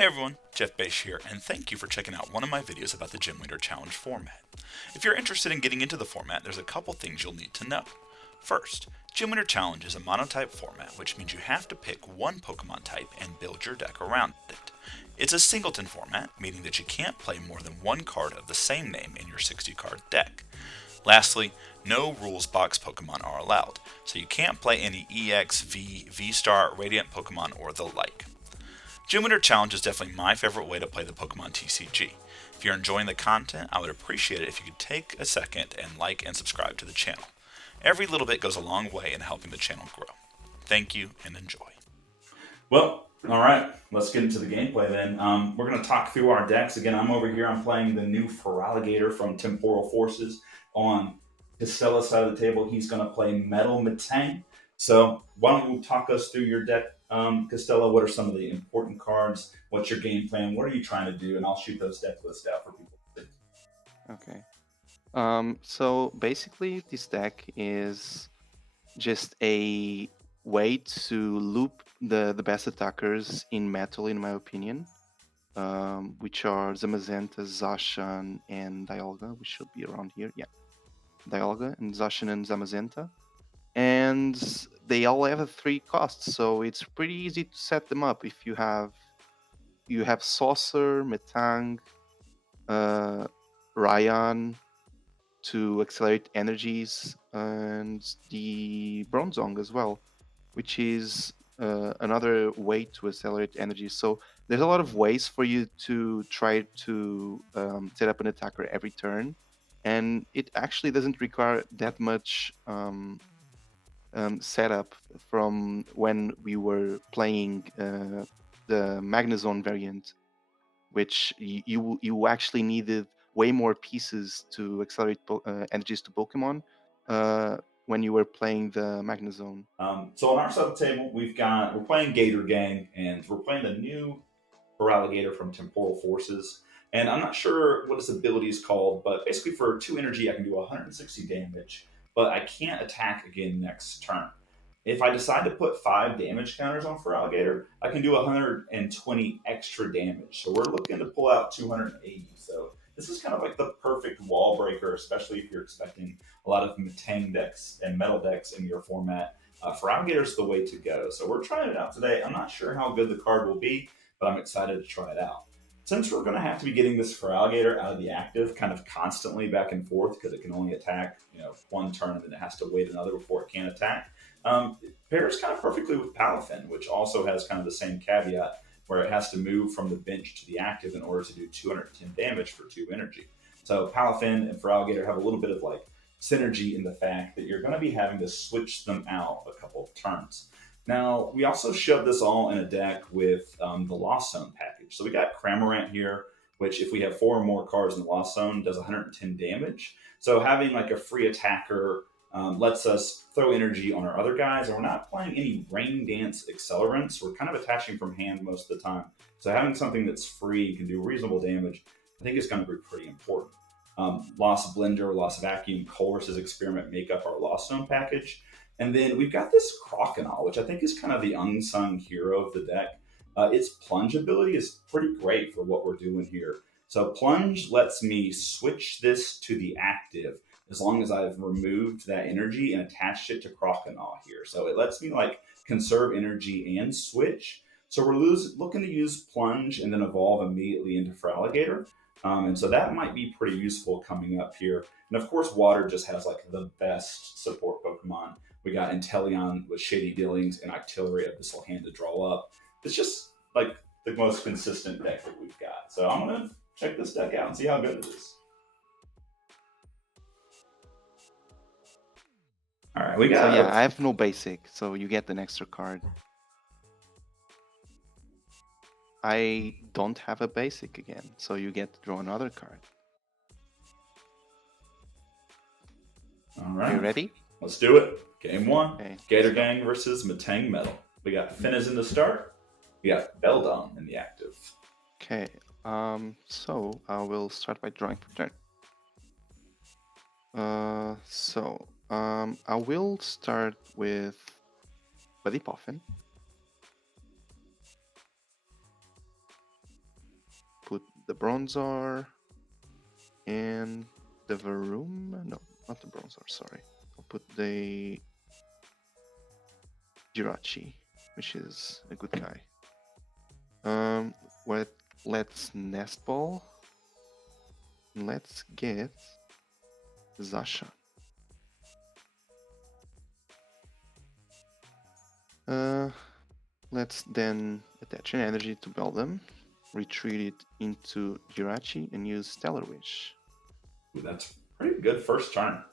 Hey everyone, Jeff Bache here, and thank you for checking out one of my videos about the Gym Leader Challenge format. If you're interested in getting into the format, there's a couple things you'll need to know. First, Gym Leader Challenge is a monotype format, which means you have to pick one Pokemon type and build your deck around it. It's a singleton format, meaning that you can't play more than one card of the same name in your 60-card deck. Lastly, no rules box Pokemon are allowed, so you can't play any EX, V, V-Star, Radiant Pokemon, or the like. Gym Leader Challenge is definitely my favorite way to play the Pokemon TCG. If you're enjoying the content, I would appreciate it if you could take a second and like and subscribe to the channel. Every little bit goes a long way in helping the channel grow. Thank you and enjoy. Well, all right, let's get into the gameplay then. We're going to talk through our decks. Again, I'm over here. I'm playing the new Feraligatr from Temporal Forces. On Castella's side of the table, he's going to play Metal Metang. So why don't you talk us through your deck, Castella? What are some of the important cards? What's your game plan? What are you trying to do? And I'll shoot those deck lists out for people to see. Okay. So basically, this deck is just a way to loop the best attackers in Metal, in my opinion, which are Zamazenta, Zacian, and Dialga, which should be around here. Yeah, Dialga and Zacian and Zamazenta. And they all have a 3 costs, so it's pretty easy to set them up. If you have Saucer, Metang, uh, Ryan, to accelerate energies, and the Bronzong as well, which is another way to accelerate energies. So there's a lot of ways for you to try to set up an attacker every turn, and it actually doesn't require that much setup from when we were playing the Magnezone variant, which you actually needed way more pieces to accelerate energies to Pokemon uh, when you were playing the Magnezone. So on our side of the table, we're playing Gator Gang, and we're playing the new Feraligatr from Temporal Forces. And I'm not sure what its ability is called, but basically for 2 energy, I can do 160 damage, but I can't attack again next turn. If I decide to put 5 damage counters on Feraligatr, I can do 120 extra damage. So we're looking to pull out 280. So this is kind of like the perfect wall breaker, especially if you're expecting a lot of Metang decks and metal decks in your format. Feraligatr is the way to go. So we're trying it out today. I'm not sure how good the card will be, but I'm excited to try it out. Since we're going to have to be getting this Feraligatr out of the active kind of constantly back and forth because it can only attack, one turn and then it has to wait another before it can attack, it pairs kind of perfectly with Palafin, which also has kind of the same caveat where it has to move from the bench to the active in order to do 210 damage for 2 energy. So Palafin and Feraligatr have a little bit of like synergy in the fact that you're going to be having to switch them out a couple of turns. Now, we also showed this all in a deck with the Lost Zone package. So we got Cramorant here, which if we have 4 or more cards in the Lost Zone, does 110 damage. So having like a free attacker lets us throw energy on our other guys, and we're not playing any Rain Dance accelerants. We're kind of attaching from hand most of the time. So having something that's free and can do reasonable damage, I think is going to be pretty important. Loss of Blender, Loss of Vacuum, Colress's Experiment make up our Lost Zone package. And then we've got this Croconaw, which I think is kind of the unsung hero of the deck. Its plunge ability is pretty great for what we're doing here. So plunge lets me switch this to the active as long as I've removed that energy and attached it to Croconaw here. So it lets me like conserve energy and switch. So we're looking to use plunge and then evolve immediately into Feraligatr. And so that might be pretty useful coming up here. And of course, water just has like the best support Pokemon. We got Inteleon with Shady Dealings and Octillery Abyssal Hand to draw up. It's just like the most consistent deck that we've got. So I'm going to check this deck out and see how good it is. All right, we So got yeah, I have no basic, so you get an extra card. I don't have a basic again, so you get to draw another card. all Are you right. ready? Let's do it. Game 1, Okay, Gator let's go. Gang versus Metang Metal. We got Finiz in the start. We got Beldum in the active. Okay, so I will start by drawing for turn. I will start with Buddy Poffin. the Bronzor and the Varum. No, not the Bronzor, sorry. I'll put the Jirachi, which is a good guy. Let's Nest Ball. Let's get Zasha. Let's then attach an energy to Beldum, retreat it into Jirachi, and use Stellar Wish. Ooh, that's pretty good first turn.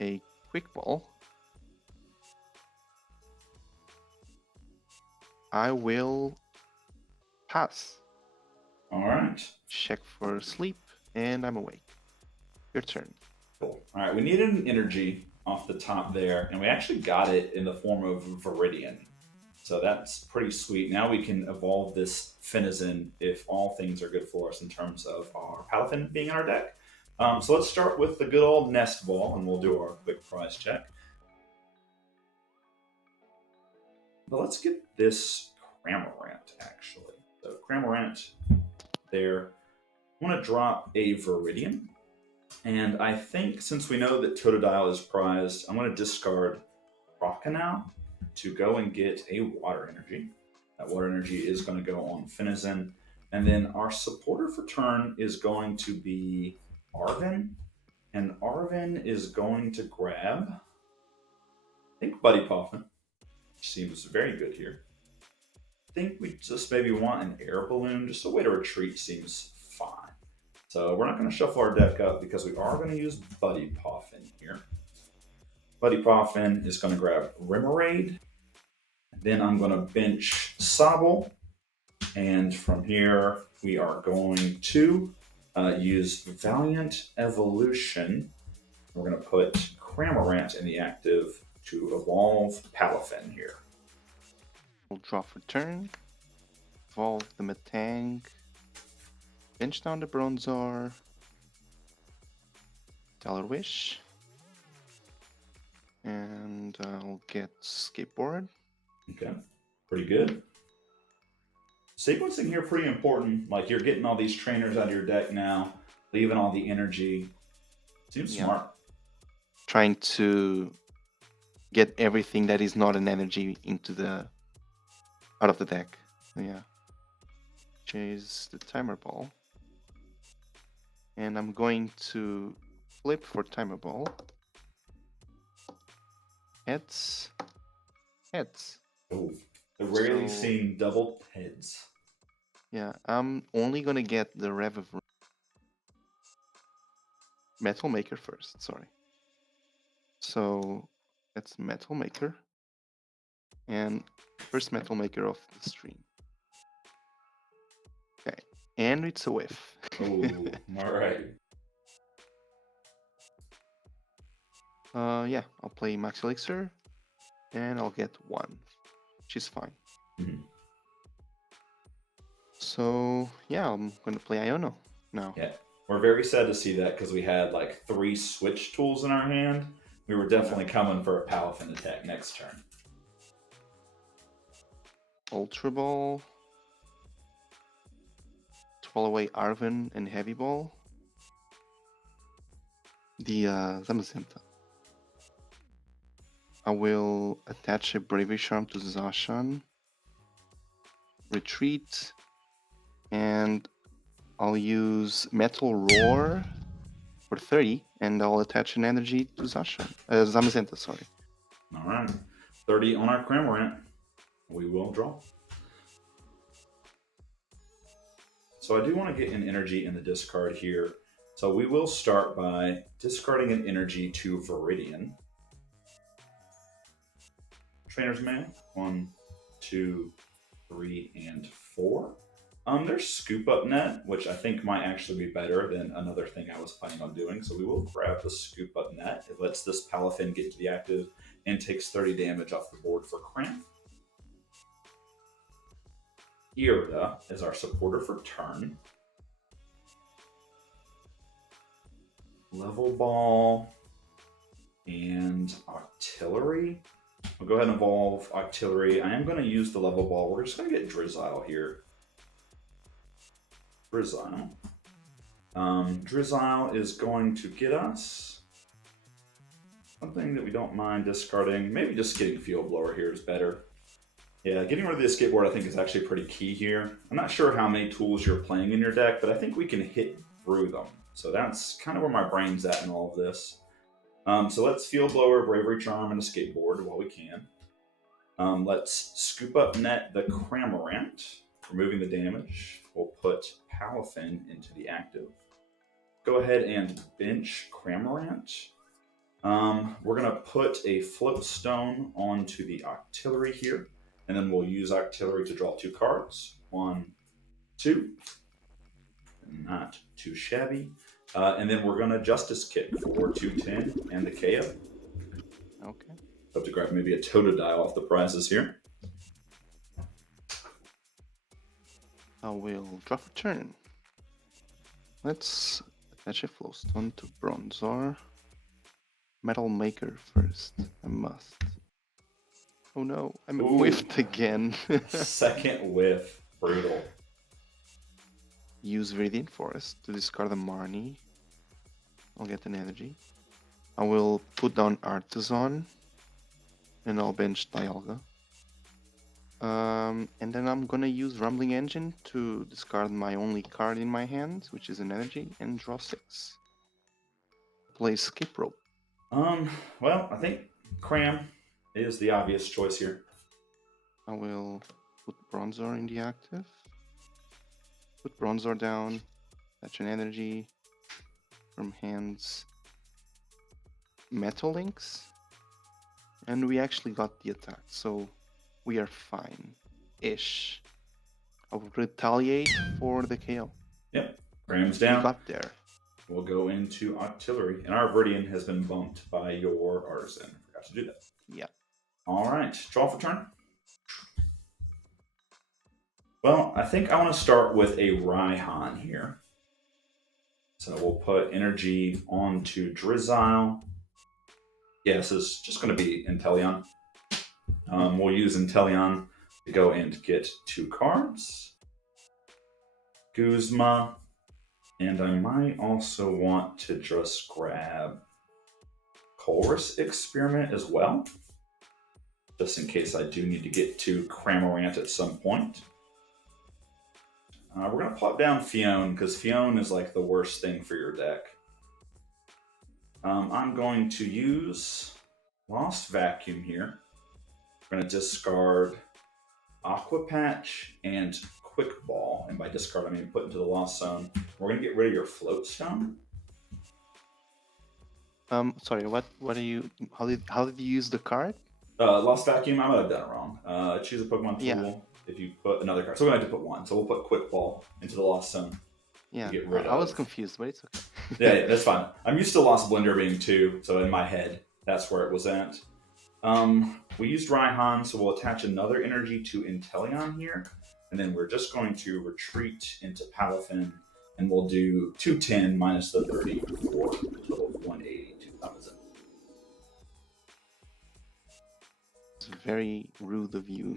A Quick Ball. I will pass. All right. Check for sleep, and I'm awake. Your turn. Cool. All right, we needed an energy off the top there, and we actually got it in the form of Viridian. So that's pretty sweet. Now we can evolve this Finizen if all things are good for us in terms of our Palafin being in our deck. So let's start with the good old Nest Ball, and we'll do our quick prize check. But let's get this Cramorant, actually. So Cramorant there. I want to drop a Viridian. And I think since we know that Totodile is prized, I'm going to discard Croconaw to go and get a Water Energy. That Water Energy is going to go on Finizen. And then our supporter for turn is going to be Arven. And Arven is going to grab, I think, Buddy Poffin. Seems very good here. I think we just maybe want an Air Balloon. Just a way to retreat seems fine. So we're not going to shuffle our deck up because we are going to use Buddy Poffin here. Buddy Poffin is going to grab Remoraid. Then I'm going to bench Sobble. And from here, we are going to use Valiant Evolution. We're going to put Cramorant in the active to evolve Palafin here. We'll draw for turn. Evolve the Metang. Bench down the Bronzor. Stellar Wish. And I'll get Skateboard. Okay, pretty good. Sequencing here pretty important. Like you're getting all these trainers out of your deck now, leaving all the energy. Seems smart. Trying to get everything that is not an energy out of the deck. Yeah. Chase the Timer Ball. And I'm going to flip for Timer Ball. Heads. Heads. Oh, the rarely So- seen double heads. Yeah, I'm only gonna get the Rev of Metal Maker first, sorry. So that's Metal Maker. And first Metal Maker of the stream. Okay, and it's a whiff. Oh, all right. Yeah, I'll play Max Elixir, and I'll get 1, which is fine. Mhm. So yeah, I'm gonna play Iono now. Yeah, we're very sad to see that because we had like 3 switch tools in our hand. We were definitely coming for a Palafin attack next turn. Ultra Ball. Troll away Arven and Heavy Ball. The Zamazenta. I will attach a Bravery Charm to Zashan. Retreat. And I'll use Metal Roar for 30. And I'll attach an energy to Zashan. Zamazenta, sorry. All right, 30 on our Cramorant. We will draw. So I do want to get an energy in the discard here. So we will start by discarding an energy to Viridian. Trainer's Mail, 1, 2, 3, and 4. There's Scoop Up Net, which I think might actually be better than another thing I was planning on doing. So we will grab the Scoop Up Net. It lets this Palafin get to the active and takes 30 damage off the board for Cramp. Irida is our supporter for turn. Level Ball and Octillery. We'll go ahead and evolve Octillery. I am going to use the Level Ball. We're just going to get Drizzile here. Drizzile. Drizzile is going to get us something that we don't mind discarding. Maybe just getting Field Blower here is better. Yeah, getting rid of the escape board I think is actually pretty key here. I'm not sure how many tools you're playing in your deck, but I think we can hit through them. So that's kind of where my brain's at in all of this. So let's Field Blower, Bravery Charm, and Escape Board while we can. Let's scoop up net the Cramorant, removing the damage. We'll put Palafin into the active. Go ahead and bench Cramorant. We're going to put a Float Stone onto the Octillery here, and then we'll use Octillery to draw 2 cards. 1, 2. Not too shabby. And then we're going to Justice Kick for 2/10 and the KO. Okay. Hope to grab maybe a Totodile off the prizes here. I will draw for turn. Let's attach a Flowstone to Bronzor. Metal Maker first. I must. Oh no, I'm Ooh. whiffed again. Second whiff. Brutal. Use Viridian Forest to discard the Marnie. I'll get an energy. I will put down Artisan. And I'll bench Dialga. And then I'm gonna use Rumbling Engine to discard my only card in my hand, which is an energy, and draw 6. Play Skip Rope. Well, I think Cram is the obvious choice here. I will put Bronzor in the active. Put Bronzor down. Attach an energy from hands. Metal Links. And we actually got the attack, so we are fine-ish. I will retaliate for the KO. Yep, Cram's We down. got there. We'll go into Octillery, and our Viridian has been bumped by your Artisan. Forgot to do that. Yeah. All right, draw for turn. Well, I think I want to start with a Raihan here. So we'll put energy onto Drizzile. Yeah, this is just going to be Inteleon. We'll use Inteleon to go and get 2 cards. Guzma. And I might also want to just grab Colress Experiment as well. Just in case I do need to get to Cramorant at some point. We're going to plop down Fion, because Fion is like the worst thing for your deck. I'm going to use Lost Vacuum here. We're going to discard Aqua Patch and Quick Ball. And by discard, I mean put into the Lost Zone. We're going to get rid of your Float Stone. Sorry, what are you... How did you use the card? Lost Vacuum, I might have done it wrong. Choose a Pokemon tool. Yeah. If you put another card. So we're going to have to put 1. So we'll put Quick Ball into the Lost Zone. Yeah, Get rid I was of. confused, but it's okay. Yeah, that's fine. I'm used to Lost Blender being 2, so in my head, that's where it was at. We used Raihan, so we'll attach another energy to Inteleon here, and then we're just going to retreat into Palafin, and we'll do 210 minus the 30 for a total of 182. It's very rude of you.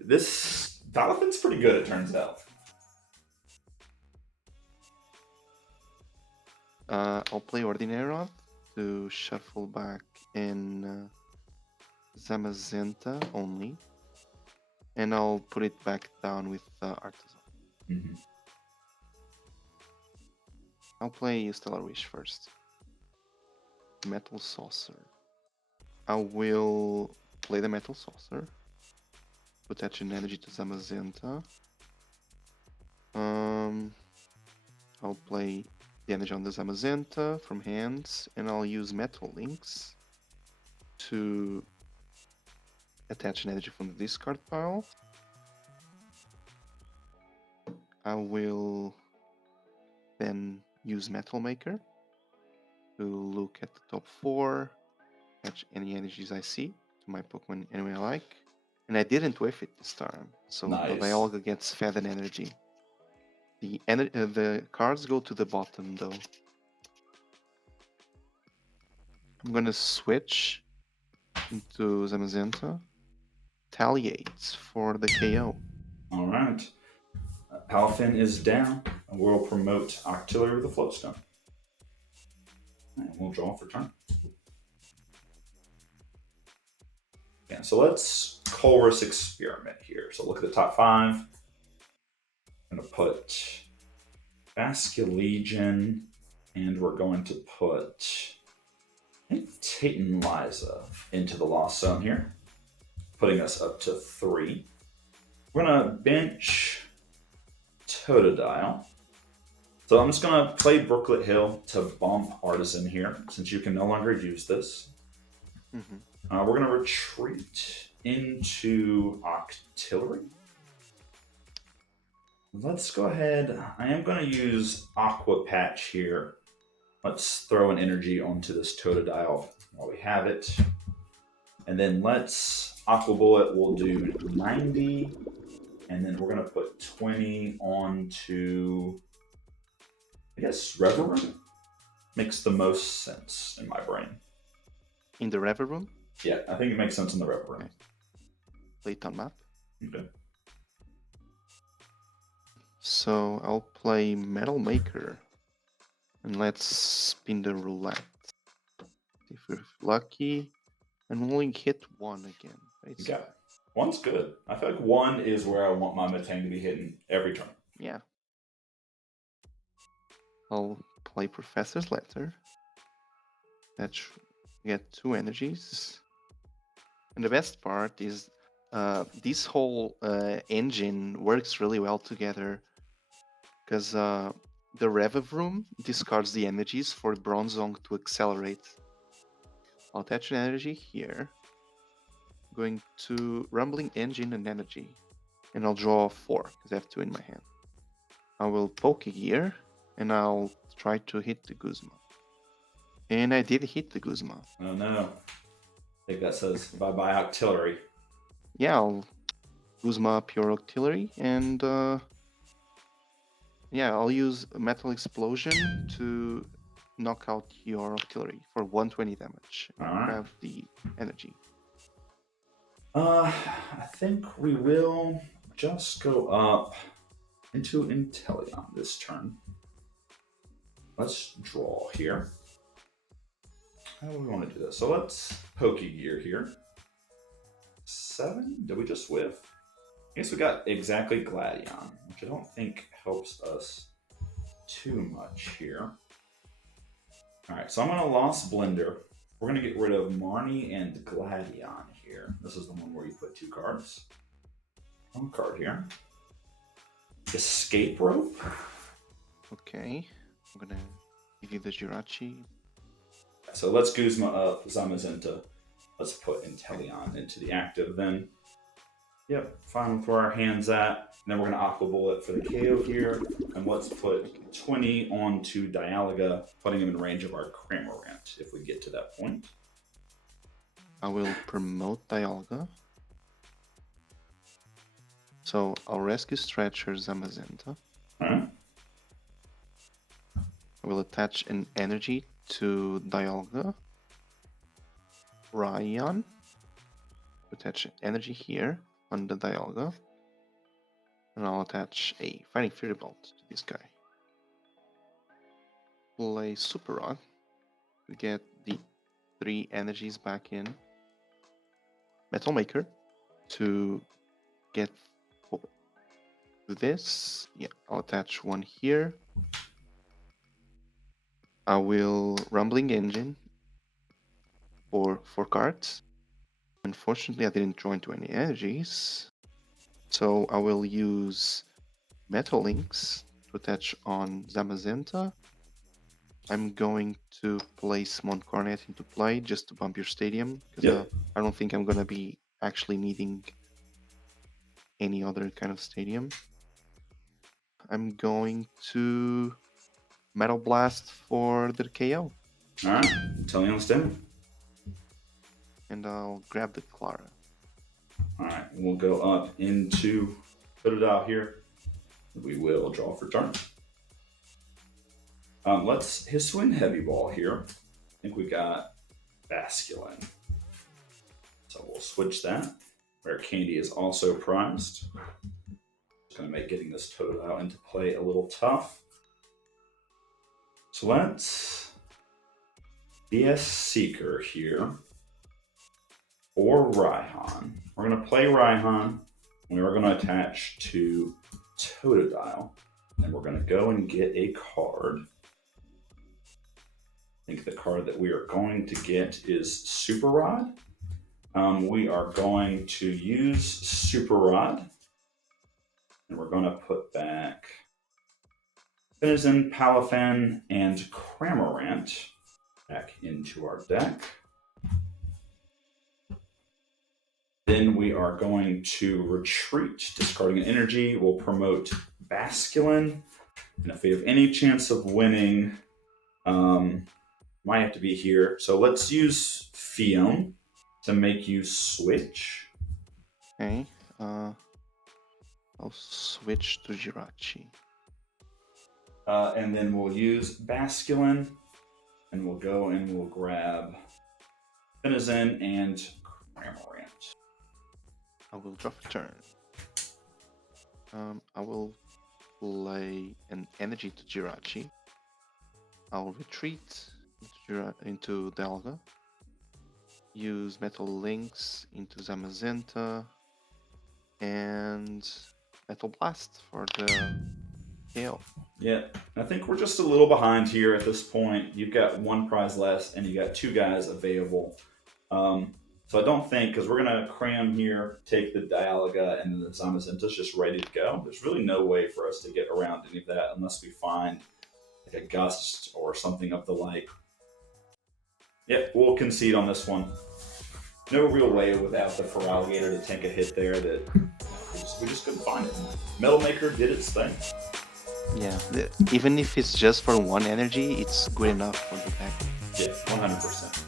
This Palafin's pretty good, it turns out. I'll play Ordinaroth to shuffle back in Zamazenta only. And I'll put it back down with Artisan. Mm-hmm. I'll play Stellar Wish first. Metal Saucer. I will play the Metal Saucer. Attach an energy to Zamazenta. I'll play the energy on the Zamazenta from hands, and I'll use Metal Links to attach an energy from the discard pile. I will then use Metal Maker to look at the top 4, attach any energies I see to my Pokemon any way I like. And I didn't whiff it this time, so Nice. the Dialga gets fed an energy. The cards go to the bottom though. I'm gonna switch into Zamazenta. Retaliates for the KO. All right. Palafin is down. And we'll promote Octillery with a Floatstone. And we'll draw for turn. Yeah, so let's Colress experiment here. So look at the top 5. I'm going to put Basculegion, and we're going to put, I think, Titan Liza into the Lost Zone here, putting us up to 3. We're going to bench Totodile. So I'm just going to play Brooklet Hill to bump Artisan here, since you can no longer use this. We're going to retreat into Octillery. Let's go ahead. I am going to use Aqua Patch here. Let's throw an energy onto this Totodile while we have it. And then let's Aqua Bullet. We'll do 90. And then we're going to put 20 onto, I guess, Reverum. Makes the most sense in my brain. In the Reverum? Yeah, I think it makes sense in the Reverum. Okay. Play it on map. Okay. So I'll play Metal Maker. And let's spin the roulette. If we're lucky, and we'll only hit 1 again. Right? Yeah, 1's good. I feel like 1 is where I want my Metang to be hitting every turn. Yeah. I'll play Professor's Letter. That should get 2 energies. And the best part is this whole engine works really well together, because the Revavroom discards the energies for Bronzong to accelerate. I'll attach an energy here. I'm going to Rumbling Engine and energy. And I'll draw 4, because I have 2 in my hand. I will Pokegear, and I'll try to hit the Guzma. And I did hit the Guzma. Oh no. I think that says bye-bye Octillery. Yeah, I'll Guzma up your Octillery, and yeah, I'll use Metal Explosion to knock out your Octillery for 120 damage. Alright. Grab the energy. I think we will just go up into Inteleon this turn. Let's draw here. How do we want to do this? So let's Pokegear here. 7? Did we just whiff? I guess we got exactly Gladion, which I don't think helps us too much here. Alright, so I'm going to Lost Blender. We're going to get rid of Marnie and Gladion here. This is the one where you put 2 cards. 1 card here. Escape Rope. Okay, I'm going to give you the Jirachi. So let's Guzma up Zamazenta. Let's put Inteleon into the active then. Yep, fine with where our hand's at. And then we're going to Aqua Bullet for the KO here. And let's put 20 onto Dialga, putting him in range of our Cramorant if we get to that point. I will promote Dialga. So I'll rescue Stretcher Zamazenta. Alright. I will attach an energy to Dialga. Ryan. Attach energy here on the Dialga. And I'll attach a Fighting Fury Bolt to this guy. Play Super Rod. We get the 3 energies back in. Metal Maker to get this. Yeah, I'll attach 1 here. I will Rumbling Engine for 4 cards. Unfortunately, I didn't draw into any energies. So I will use Metal Links to attach on Zamazenta. I'm going to place Mont Coronet into play just to bump your stadium, because I don't think I'm going to be actually needing any other kind of stadium. I'm going to Metal Blast for the KO. Alright, tell me on stem. And I'll grab the Clara. Alright, we'll go up into Totodile here. We will draw for turn. Let's Hisuian Heavy Ball here. I think we got Basculin. So we'll switch that. Rare Candy is also prized. It's going to make getting this Totodile into play a little tough. So let's DS Seeker here or Raihan. We're going to play Raihan. We are going to attach to Totodile. And we're going to go and get a card. I think the card that we are going to get is Super Rod. We are going to use Super Rod. And we're going to put back Finizen, Palafin, and Cramorant back into our deck. Then we are going to retreat, discarding an energy. We'll promote Basculin. And if we have any chance of winning, might have to be here. So let's use Fion to make you switch. Okay. I'll switch to Jirachi. And then we'll use Basculin. And we'll go and we'll grab Finizen and Cramorant. I will draw a turn. I will play an energy to Jirachi. I'll retreat into Delga. Use Metal Links into Zamazenta. And Metal Blast for the KO. Yeah, I think we're just a little behind here at this point. You've got one prize less, and you got two guys available. So I don't think, because we're going to cram here, take the Dialga, and then the Zamazenta's just ready to go. There's really no way for us to get around any of that unless we find like a Gust or something of the like. Yeah, we'll concede on this one. No real way without the Feraligatr to take a hit there that we just couldn't find it. Metal Maker did its thing. Yeah, even if it's just for one energy, it's good enough for the deck. Yeah, 100%.